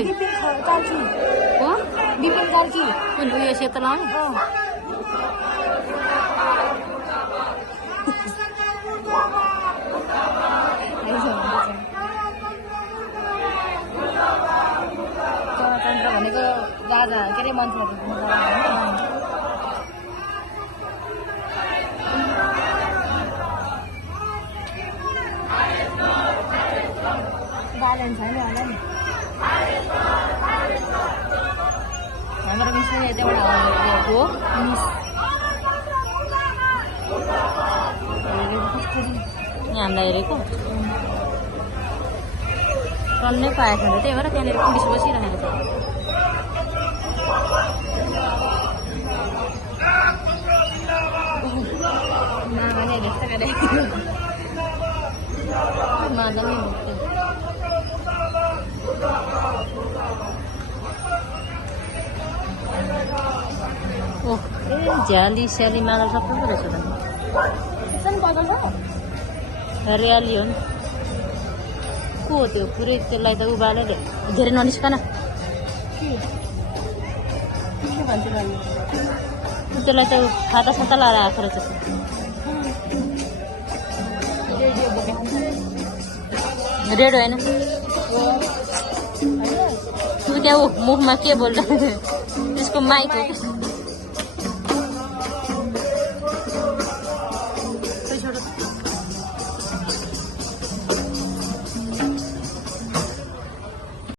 ओइ बिपिन कार्की हो बिपिन कार्की कुन उयो सेतो लाउने गणतन्त्र भनेको राजा के अरे मान्छेहरू बालन छैन होला नि हाम्रो मिस पनि यतैबाट हो मिस हामीलाई हेरेको टन्नै पाएछ नि त्यही भएर त्यहाँनिर पुलिस बसिरहेको छ मामाले जस्तो गरेको माजा पनि बोक्थ्यो ओह ए झ्याली स्याली मादल सबै पो रहेछ त बदल छ हरियाली हो नि को हो त्यो पुरै त्यसलाई त उभाले धेरै ननिस्कन त्यसलाई त फाटा साता लाएर आएको रहेछ रेड होइन तँ त्यहाँ मुखमा के बोल्दा त्यसको माइक हो